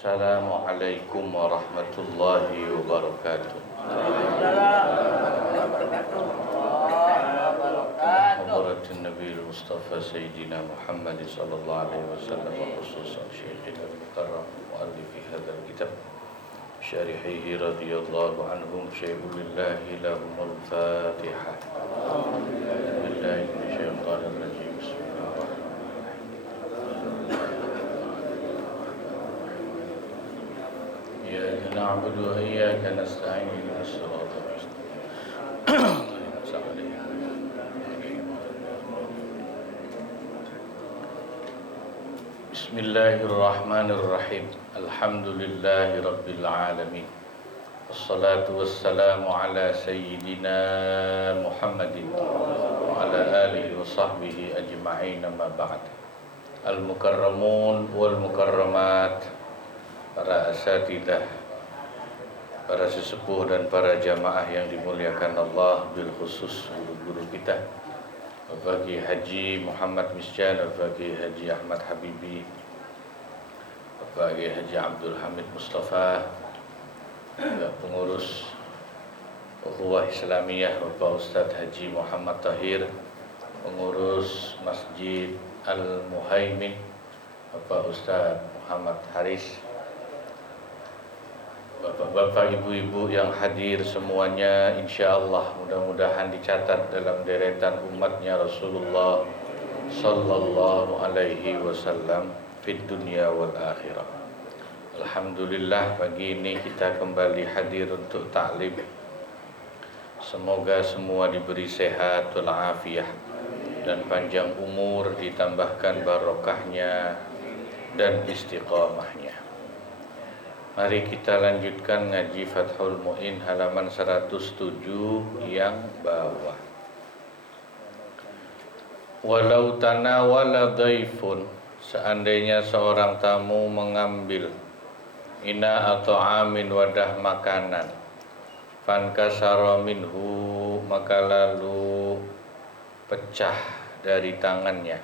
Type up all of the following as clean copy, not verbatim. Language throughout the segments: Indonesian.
Assalamualaikum warahmatullahi wabarakatuh. Hadratin Nabi Mustafa Sayyidina Muhammad sallallahu alaihi wasallam wa khususan Syekhina al-Mukarram muallifi hadzal kitab syarihihi radhiyallahu anhum syai'ulillahi lahumul Fatihah. Billahi minasyaitonir rajim. إياك نعبد وإياك نستعين اهدنا الصراط المستقيم. بسم الله الرحمن الرحيم. الحمد لله رب العالمين. والصلاة والسلام على سيدنا محمد وعلى آله وصحبه أجمعين ما بعد. Al-Mukarramun wal-Mukarramat, para asatidah, para sesepuh dan para jamaah yang dimuliakan Allah, bil khusus guru-guru kita, Bapak Kiai Haji Muhammad Misjan, Bapak Kiai Haji Ahmad Habibi, Bapak Kiai Haji Abdul Hamid Mustafa, pengurus Ukhuwah Islamiyah Bapak Ustadz Haji Muhammad Tahir, pengurus Masjid Al-Muhaimin Bapak Ustadz Muhammad Haris, bapak-bapak, ibu-ibu yang hadir semuanya, insyaallah mudah-mudahan dicatat dalam deretan umatnya Rasulullah sallallahu alaihi wasallam fid dunya wal akhirah. Alhamdulillah, pagi ini kita kembali hadir untuk ta'lim. Semoga semua diberi sehat wal afiyah dan panjang umur, ditambahkan barokahnya dan istiqamahnya. Mari kita lanjutkan ngaji Fathul Mu'in halaman 107 yang bawah. Walau tanawala dhaifun, seandainya seorang tamu mengambil ina atau amin, wadah makanan, fankasara minhu, maka lalu pecah dari tangannya,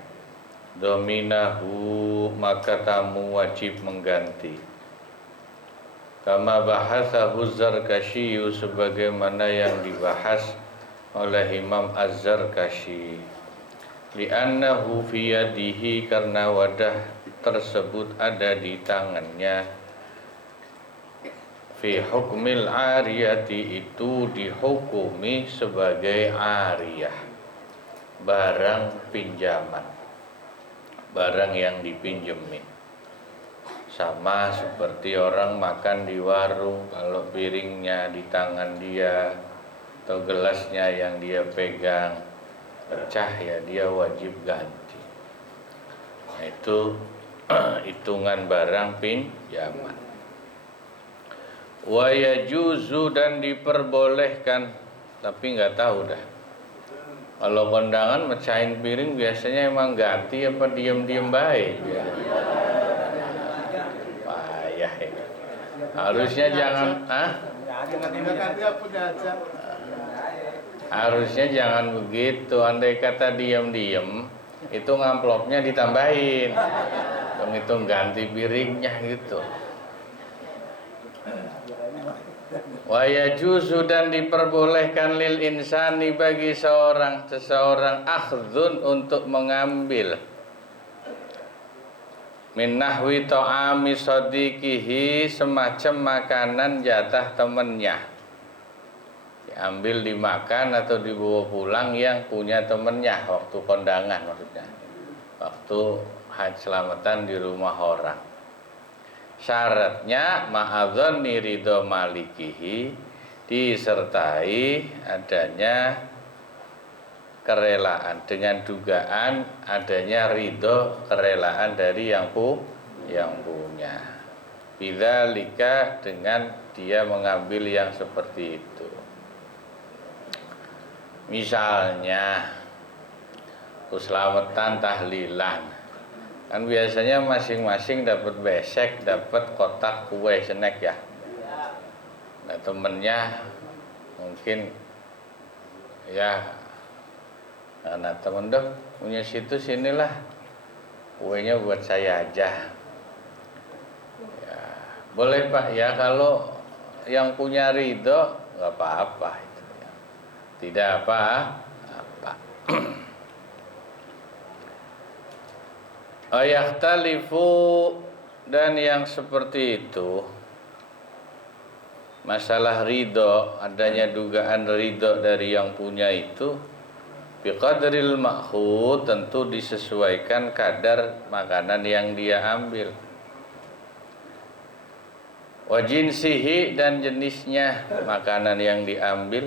dominahu, maka tamu wajib mengganti. Kama bahasahu Zarkasyi, sebagaimana yang dibahas oleh Imam Az-Zarkasyi. Li'annahu fi yadihi, karena wadah tersebut ada di tangannya. Fi hukmil ariyati, itu dihukumi sebagai ariyah, barang pinjaman, barang yang dipinjemin. Sama seperti orang makan di warung, kalau piringnya di tangan dia atau gelasnya yang dia pegang pecah, ya dia wajib ganti. Nah, itu hitungan barang pinjaman. Wa yajuzu, dan diperbolehkan, tapi nggak tahu dah. Kalau kondangan mecahin piring biasanya emang ganti apa diem-diem baik ya. Harusnya jangan, harusnya jangan begitu. Andai kata diam-diam, itu ngamplopnya ditambahin, hitung ganti piringnya gitu. Wa yajuzu, dan diperbolehkan lil insani, bagi seseorang akhdun, untuk mengambil min nahwi ta'ami sadiqihi, semacam makanan jatah temennya, diambil dimakan atau dibawa pulang yang punya temennya waktu kondangan, maksudnya waktu haji selamatan di rumah orang. Syaratnya ma'adzonni ridho malikihi, disertai adanya kerelaan, dengan dugaan adanya ridho, kerelaan dari yang punya. Bidzalika, dengan dia mengambil yang seperti itu. Misalnya keselamatan tahlilan, kan biasanya masing-masing dapat besek, dapat kotak kue snack ya. Nah, temennya mungkin ya, nah temen dong punya situs, inilah kuenya buat saya aja ya. Boleh Pak ya, kalau yang punya ridho nggak apa-apa itu ya. Tidak apa-apa. Ayahtalifu, dan yang seperti itu, masalah ridho, adanya dugaan ridho dari yang punya itu, biqadril ma'khud, tentu disesuaikan kadar makanan yang dia ambil, wa jinsihi, dan jenisnya makanan yang diambil,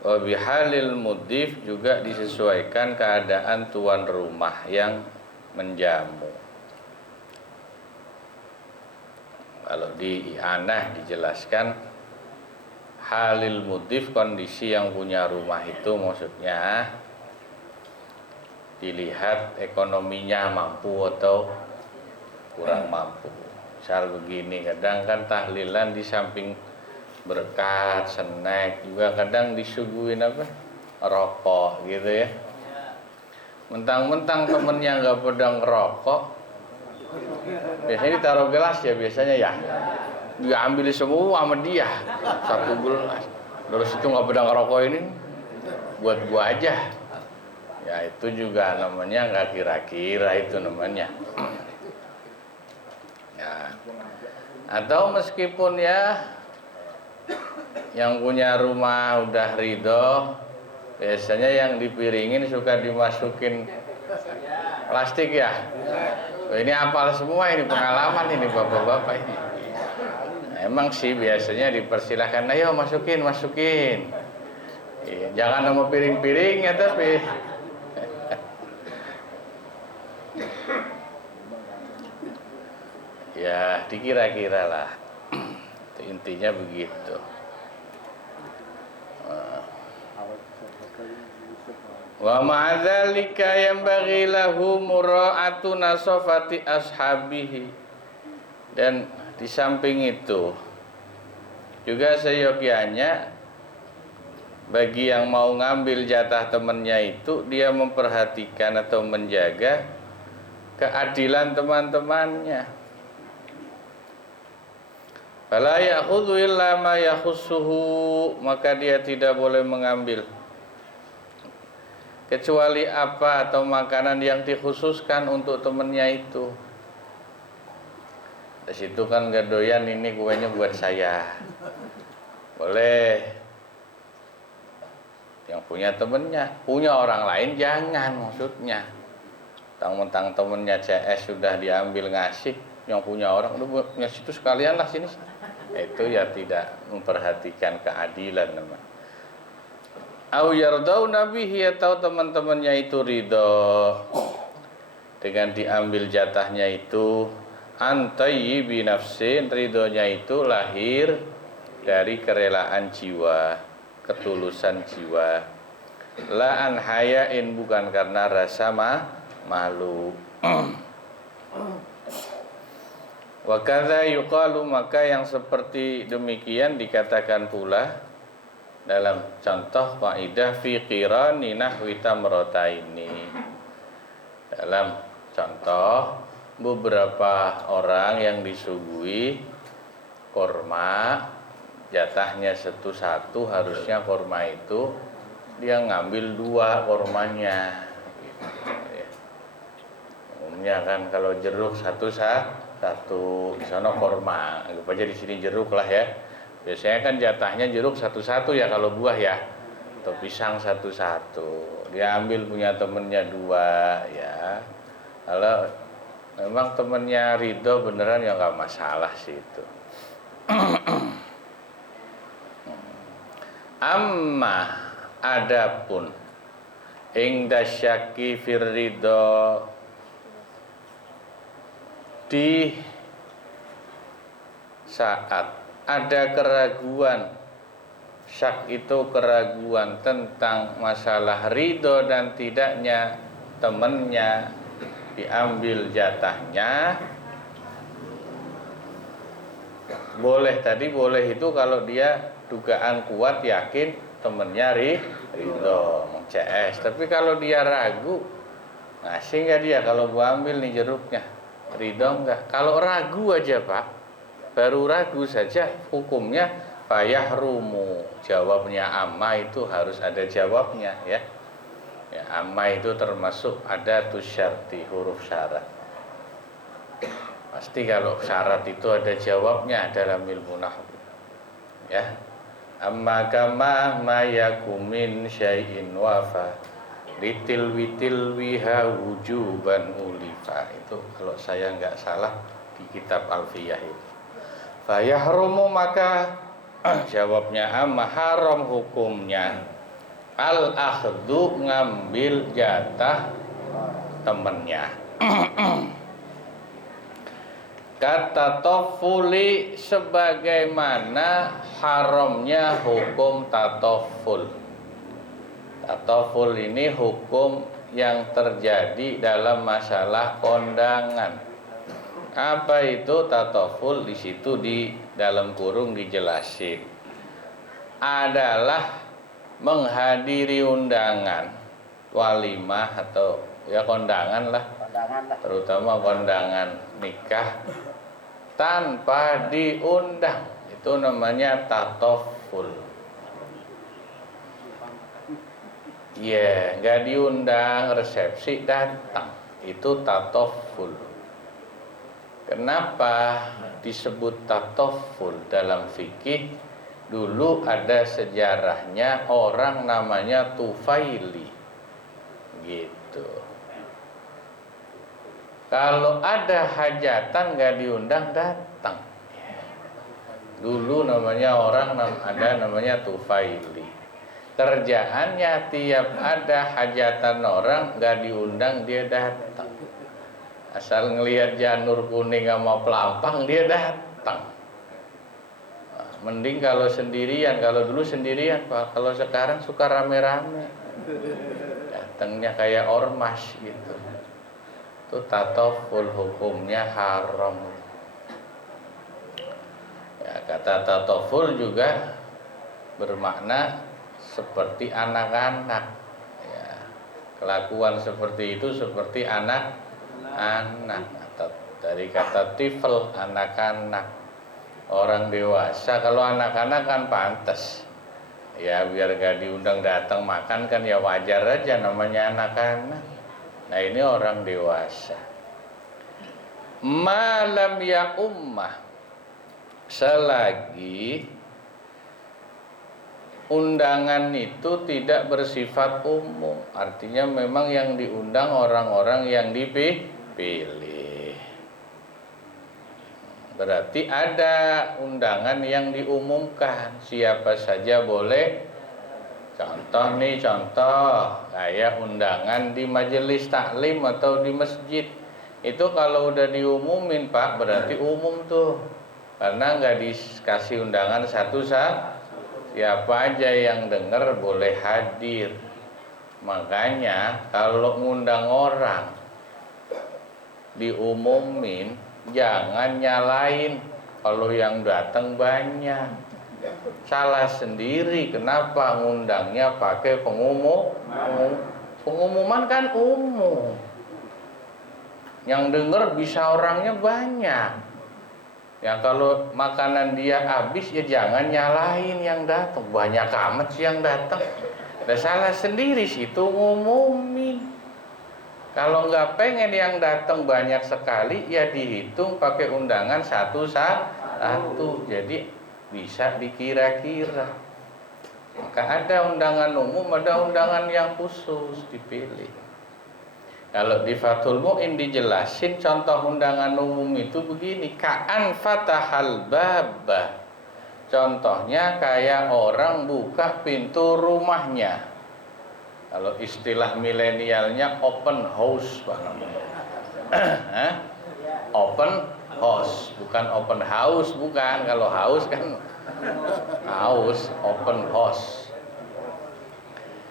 wa bihalil mudhif, juga disesuaikan keadaan tuan rumah yang menjamu. Kalau di i'anah dijelaskan halil mudhif, kondisi yang punya rumah itu maksudnya dilihat ekonominya mampu atau kurang mampu. Misal begini, kadang kan tahlilan di samping berkat, snack, juga kadang disuguhin apa? Rokok gitu ya. Mentang-mentang temennya nggak pedang ngerokok, biasanya ditaruh gelas ya, biasanya ya diambil semua sama dia satu gelas. Terus itu nggak pedang ngerokok, ini buat gua aja. Ya itu juga namanya nggak kira-kira, itu namanya. Ya. Atau meskipun ya yang punya rumah udah ridho, biasanya yang dipiringin suka dimasukin plastik ya. Ini apal semua, ini pengalaman ini bapak-bapak ini. Emang sih biasanya dipersilahkan, ayo masukin. Jangan sama piring-piringnya tapi. Ya dikira-kira lah. Intinya begitu. Wa ma'adzalika yanbaghi lahu mura'atu nasafati ashabihi, dan di samping itu juga seyogianya bagi yang mau ngambil jatah temannya itu, dia memperhatikan atau menjaga keadilan teman-temannya. Fala ya'khudhu illa ma yakhussuhu, maka dia tidak boleh mengambil kecuali apa atau makanan yang dikhususkan untuk temannya itu. Di situ kan gak doyan, ini kuenya buat saya. Boleh. Yang punya temennya, punya orang lain jangan, maksudnya. Mentang-mentang temennya CS sudah diambil ngasih, yang punya orang udah ngasih itu sekalian lah sini. Itu ya tidak memperhatikan keadilan namanya. Au yardau nabihi, atau teman-temannya itu ridho dengan diambil jatahnya itu, antayyibi nafsin, ridhonya itu lahir dari kerelaan jiwa, ketulusan jiwa, la an hayain, bukan karena rasa malu. Wa kadza yuqalu, maka yang seperti demikian dikatakan pula dalam contoh kaidah fi qirani nahwi tamrataini. Dalam contoh beberapa orang yang disuguhi korma, jatahnya satu-satu, harusnya korma itu dia ngambil 2 kormanya gitu, ya. Umumnya kan kalau jeruk satu di sana korma, anggap aja di sini jeruk lah ya. Biasanya kan jatahnya jeruk satu-satu ya kalau buah ya, atau pisang satu-satu. Dia ambil punya temennya 2 ya. Kalau memang temennya ridho beneran ya nggak masalah sih itu. Amma adapun ingda syaki fir ridho, di saat ada keraguan, syak itu keraguan tentang masalah ridho dan tidaknya temannya diambil jatahnya, boleh tadi, boleh itu kalau dia dugaan kuat yakin temennya ridho CS. Tapi kalau dia ragu, ngasih nggak dia kalau gua ambil nih jeruknya, ridho nggak? Kalau ragu aja Pak, baru ragu saja hukumnya fayahrumu. Jawabnya amma itu harus ada jawabnya ya. Ya, amma itu termasuk adatus syarti, huruf syarat. Pasti kalau syarat itu ada jawabnya dalam ilmu nahwu. Ya. Amma kama ma yakumin syai'in wafa litil witil wiha wujuban ulifa. Itu kalau saya enggak salah di kitab Alfiyah itu. Fayahrumu, maka jawabnya amma haram hukumnya al-akhdhu, ngambil jatah temennya. Kata tofuli, sebagaimana haramnya hukum tatoful. Tatoful ini hukum yang terjadi dalam masalah kondangan. Apa itu tatoful? Di situ di dalam kurung dijelasin. Adalah menghadiri undangan walimah atau ya kondangan lah, terutama kondangan nikah tanpa diundang, itu namanya tatoful. Ya, nggak diundang, resepsi datang, itu tatoful. Kenapa disebut tatoful dalam fikih? Dulu ada sejarahnya orang namanya Tufaili gitu. Kalau ada hajatan nggak diundang datang. Dulu namanya orang ada namanya Tufaili. Kerjaannya tiap ada hajatan orang nggak diundang dia datang. Asal ngelihat janur kuning sama pelampang dia datang. Mending kalau sendirian, kalau dulu sendirian Pak, kalau sekarang suka rame-rame. Datangnya kayak ormas gitu. Itu tatoful, hukumnya haram. Ya, kata tatoful juga bermakna seperti anak-anak. Ya, kelakuan seperti itu seperti anak-anak. Dari kata tifel, anak-anak. Orang dewasa, kalau anak-anak kan pantas ya, biar gak diundang datang makan kan ya wajar aja, namanya anak-anak. Nah ini orang dewasa. Malam ya ummah, selagi undangan itu tidak bersifat umum, artinya memang yang diundang orang-orang yang dipilih. Berarti ada undangan yang diumumkan, siapa saja boleh. Contoh kayak undangan di majelis taklim atau di masjid. Itu kalau udah diumumin Pak, berarti umum tuh. Karena nggak dikasih undangan satu siapa aja yang dengar boleh hadir. Makanya kalau ngundang orang diumumin, jangan nyalain kalau yang datang banyak. Salah sendiri, kenapa ngundangnya pakai pengumuman kan umum. Yang dengar bisa orangnya banyak. Ya kalau makanan dia habis ya jangan nyalain yang datang. Banyak amat sih yang datang. Udah salah sendiri sih itu ngumumin. Kalau nggak pengen yang datang banyak sekali, ya dihitung pakai undangan satu. Jadi bisa dikira-kira. Maka ada undangan umum, ada undangan yang khusus dipilih. Kalau di Fathul Mu'in dijelasin contoh undangan umum itu begini. Ka'an fatahal babah. Contohnya kayak orang buka pintu rumahnya. Kalau istilah milenialnya open house Pak namanya. Open house, bukan open house, bukan. Kalau house kan house, open house.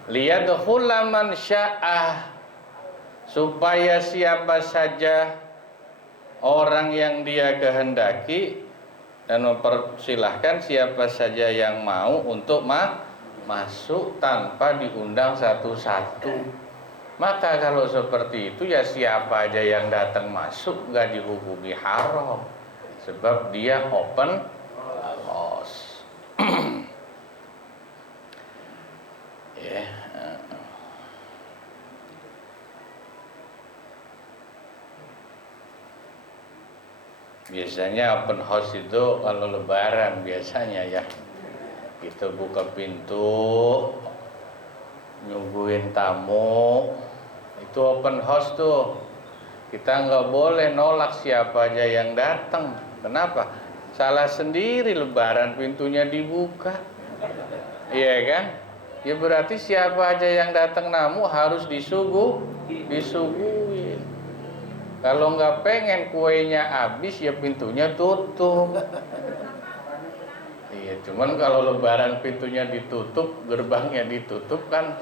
Liyadkhula man sya'ah, supaya siapa saja orang yang dia kehendaki, dan mempersilahkan siapa saja yang mau untuk masuk tanpa diundang satu-satu. Maka kalau seperti itu ya siapa aja yang datang masuk nggak dihukumi haram. sebab dia open house. Ya. Biasanya open house itu kalau lebaran biasanya ya, kita buka pintu, nyuguhin tamu, itu open house tuh. Kita nggak boleh nolak siapa aja yang datang. Kenapa? Salah sendiri lebaran pintunya dibuka. Iya kan? Ya berarti siapa aja yang datang namu harus disuguhin. Kalau nggak pengen kuenya habis ya pintunya tutup. Iya, cuman kalau lebaran pintunya ditutup, gerbangnya ditutup kan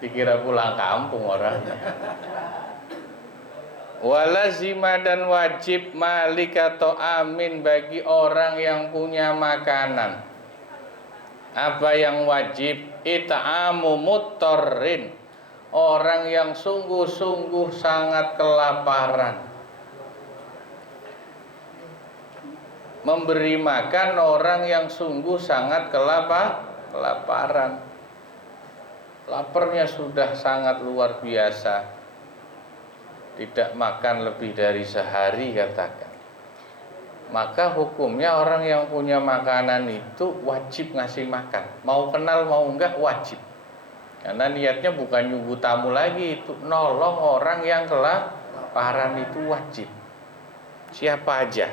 dikira pulang kampung orang. Walazima dan wajib malik atau amin bagi orang yang punya makanan. Apa yang wajib? It'amu muttarrin, orang yang sungguh-sungguh sangat kelaparan. Memberi makan orang yang sungguh sangat kelaparan. Laparnya sudah sangat luar biasa, tidak makan lebih dari sehari katakan. Maka hukumnya orang yang punya makanan itu wajib ngasih makan. Mau kenal mau enggak wajib. Karena niatnya bukan nyuguh tamu lagi, itu nolong orang yang kelaparan itu wajib. Siapa aja.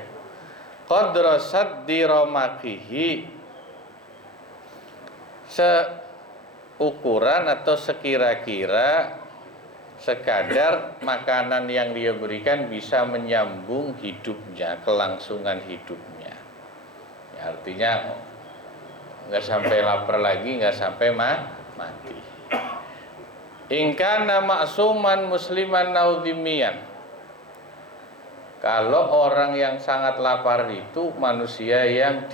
Qadra saddi ramaqihi, seukuran atau sekira-kira sekadar makanan yang dia berikan bisa menyambung hidupnya, kelangsungan hidupnya. Ya, artinya nggak sampai lapar lagi, nggak sampai mati. Ingkana ma'suman musliman naudhimian, kalau orang yang sangat lapar itu manusia yang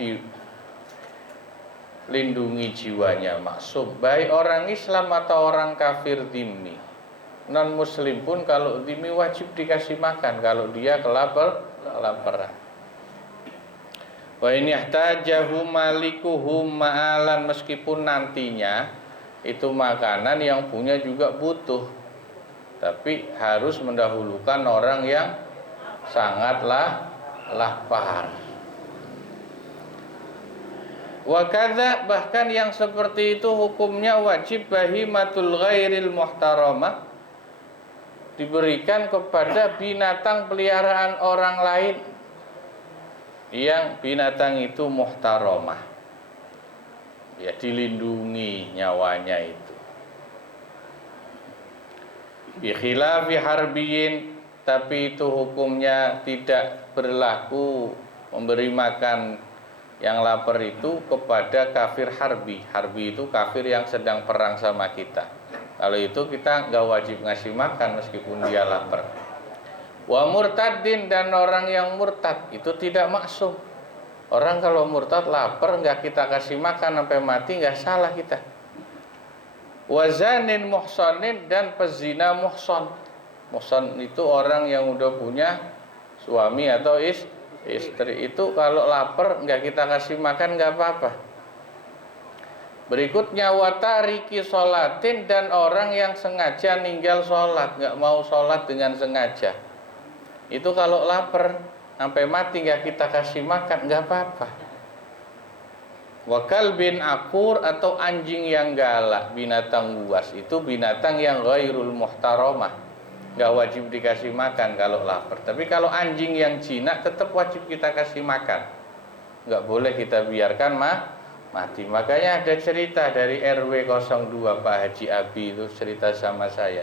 dilindungi jiwanya, maksum, baik orang Islam atau orang kafir dhimmi. Non muslim pun kalau dhimmi wajib dikasih makan kalau dia kelaparan. Wa in ihtajahu malikuhu ma'alan, meskipun nantinya itu makanan yang punya juga butuh, tapi harus mendahulukan orang yang sangatlah lapar. Wa kadza, bahkan yang seperti itu hukumnya wajib bahimatul ghairil muhtaramah, diberikan kepada binatang peliharaan orang lain yang binatang itu muhtaramah, ya dilindungi nyawanya itu. Bi khilafi harbiyin, tapi itu hukumnya tidak berlaku memberi makan yang lapar itu kepada kafir harbi. Harbi itu kafir yang sedang perang sama kita. Kalau itu kita nggak wajib ngasih makan meskipun dia lapar. Wa murtadin, dan orang yang murtad itu tidak maksum. Orang kalau murtad lapar nggak kita kasih makan sampai mati nggak salah kita. Wa zanin muhsanin, dan pezina muhsan. Muhsan itu orang yang udah punya suami atau istri, itu kalau lapar nggak kita kasih makan nggak apa-apa. Berikutnya watariki sholatin, dan orang yang sengaja ninggal sholat, nggak mau sholat dengan sengaja, itu kalau lapar sampai mati nggak kita kasih makan nggak apa-apa. Wakal bin akur, atau anjing yang galak, binatang buas, itu binatang yang ghairul muhtaramah, nggak wajib dikasih makan kalau lapar. Tapi kalau anjing yang jinak tetap wajib kita kasih makan, nggak boleh kita biarkan mati. Makanya ada cerita dari RW 02 Pak Haji Abi itu cerita sama saya,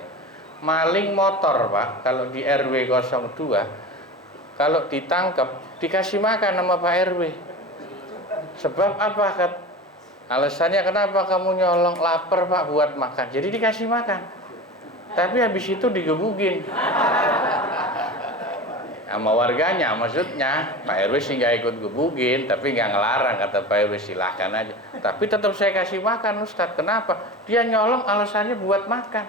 maling motor Pak, kalau di RW 02 kalau ditangkap dikasih makan sama Pak RW. Sebab apa? Alasannya kenapa kamu nyolong? Lapar Pak, buat makan. Jadi dikasih makan. Tapi habis itu digebugin sama warganya, maksudnya Pak RW sih nggak ikut gebugin, tapi nggak ngelarang, kata Pak RW silahkan aja. Tapi tetap saya kasih makan Ustadz. Kenapa? Dia nyolong alasannya buat makan.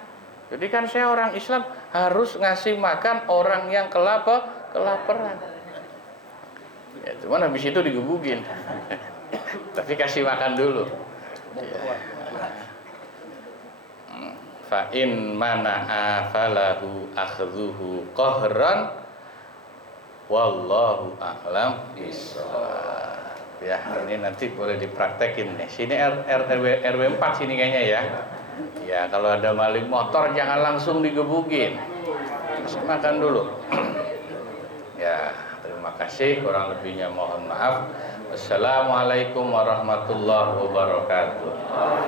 Jadi kan saya orang Islam harus ngasih makan orang yang kelaparan. Ya, cuman habis itu digebukin. Tapi kasih makan dulu. Ya. Fa in mana'a falahu akhdhuhu qahran wallahu a'lam bishawab. Ya, ini nanti boleh dipraktekin nih. Sini RW 4 sini kayaknya ya. Ya, kalau ada maling motor jangan langsung digebukin. Kasih makan dulu. Ya, terima kasih, kurang lebihnya mohon maaf. Wassalamualaikum warahmatullahi wabarakatuh.